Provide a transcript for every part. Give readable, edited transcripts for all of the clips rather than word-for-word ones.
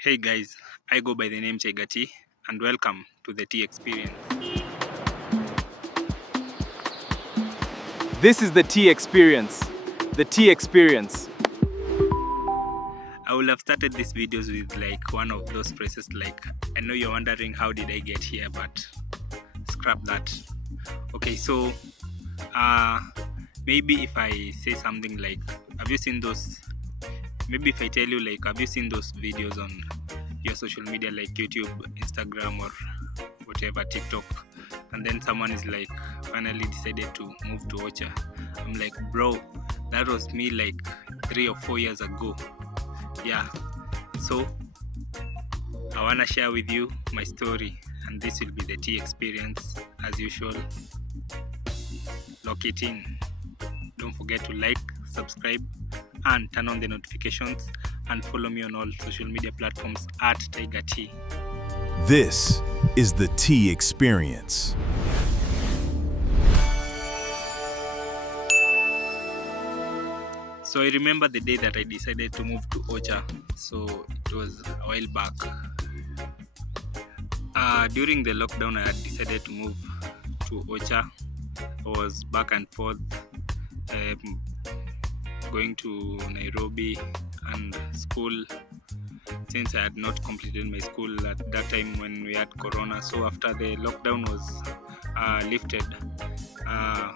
Hey guys, I go by the name Chegati and welcome to the Tea Experience. This is the Tea Experience. The Tea Experience. I will have started these videos with like one of those phrases like, I know you're wondering how did I get here, but scrap that. Okay, so uh maybe if I say something like, have you seen those, maybe if I tell you like, have you seen those videos on your social media like YouTube, Instagram or whatever, TikTok, and then someone is like finally decided to move to Ocha. I'm like, bro, that was me like 3 or 4 years ago. Yeah, so I wanna share with you my story, and this will be the Tea Experience as usual. Lock it in. Don't forget to like, subscribe, and turn on the notifications, and follow me on all social media platforms at Tiger Tea. This is the Tea Experience. So I remember the day that I decided to move to Ocha. So it was a while back. During the lockdown, I had decided to move to Ocha. I was back and forth, going to Nairobi and school, since I had not completed my school at that time when we had Corona. So after the lockdown was lifted, I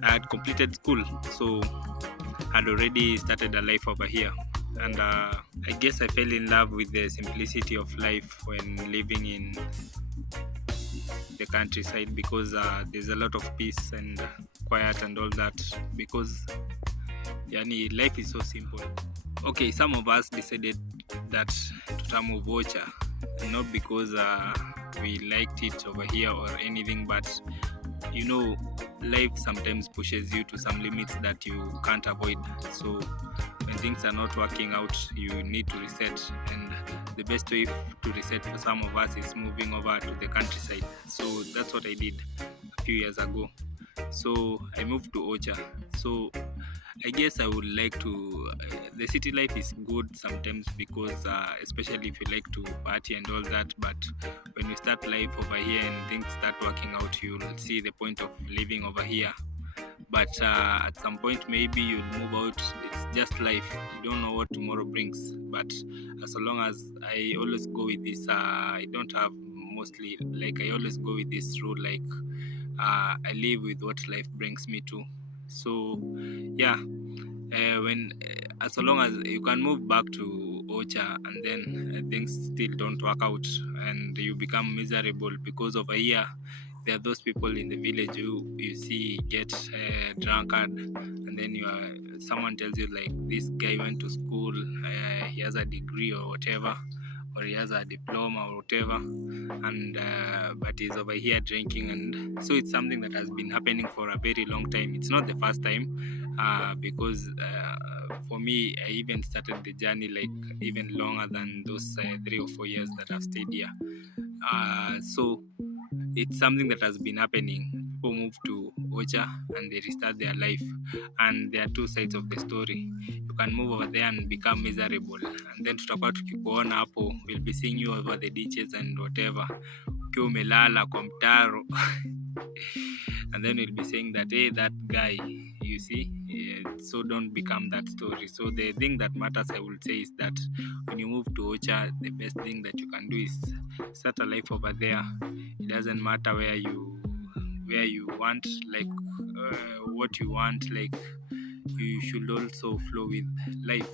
had completed school, so I had already started a life over here. And I guess I fell in love with the simplicity of life when living in the countryside, because there's a lot of peace and quiet and all that, because life is so simple. Okay, some of us decided that to move Ocha, not because we liked it over here or anything, but life sometimes pushes you to some limits that you can't avoid. So when things are not working out, you need to reset, and the best way to reset for some of us is moving over to the countryside. So that's what I did a few years ago. So I moved to Ocha. So I guess I would like to. The city life is good sometimes because, especially if you like to party and all that. But when you start life over here and things start working out, you'll see the point of living over here. But at some point, maybe you'll move out. It's just life. You don't know what tomorrow brings. But as long as I always go with this, I don't have mostly like I always go with this rule like. I live with what life brings me to. So, yeah, when as long as you can move back to Ocha and then things still don't work out and you become miserable, because over here there are those people in the village who you see get drunkard, and then someone tells you like, this guy went to school, he has a degree or whatever, or he has a diploma or whatever, and but he's over here drinking. And so it's something that has been happening for a very long time. It's not the first time, because for me, I even started the journey like even longer than those 3 or 4 years that I've stayed here. So it's something that has been happening. People move to Ocha and they restart their life, and there are two sides of the story. You can move over there and become miserable, and then tutakuwa tukikuona hapo, we'll be seeing you over the ditches and whatever, ukiwa umelala kwa mtaro and then we'll be saying that, hey, that guy, you see. So don't become that story. So the thing that matters, I will say, is that when you move to Ocha, the best thing that you can do is start a life over there. It doesn't matter where you want, like what you want, like you should also flow with life.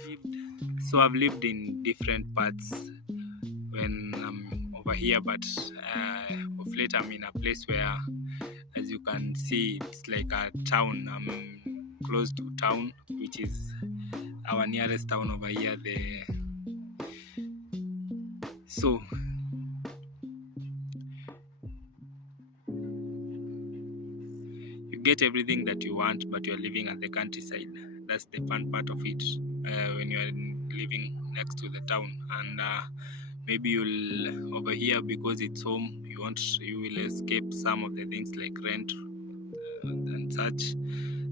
So I've lived in different parts when I'm over here, but of late I'm in a place where, as you can see, it's like a town. I'm close to town, which is our nearest town over here. So you get everything that you want, but you're living at the countryside. That's the fun part of it. When you are living next to the town, and maybe you'll over here, because it's home, you will escape some of the things like rent and such.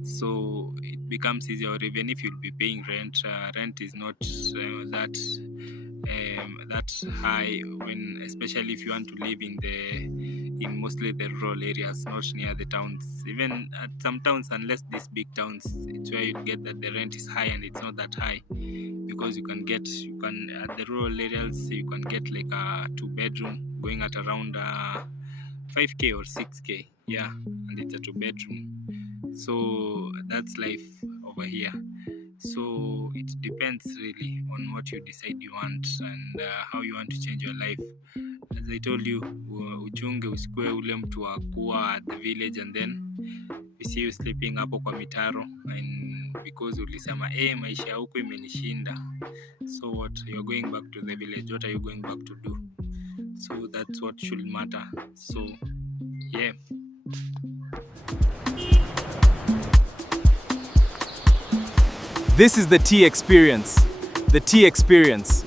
So it becomes easier. Or even if you'll be paying rent, rent is not that that high, when especially if you want to live in mostly the rural areas, not near the towns. Even at some towns, unless these big towns, it's where you get that the rent is high, and it's not that high, because you can at the rural areas you can get like a 2-bedroom going at around 5k or 6k, yeah, and it's a 2-bedroom. So that's life over here. So it depends really on what you decide you want, and how you want to change your life. As I told you, uchunge usikue ule mtu wa kuwa at the village and then we see you sleeping hapo kwa mitaro, and because ulisema maisha ya huko imenishinda. So what, you're going back to the village, what are you going back to do? So that's what should matter. So yeah. This is the T Experience. The T Experience.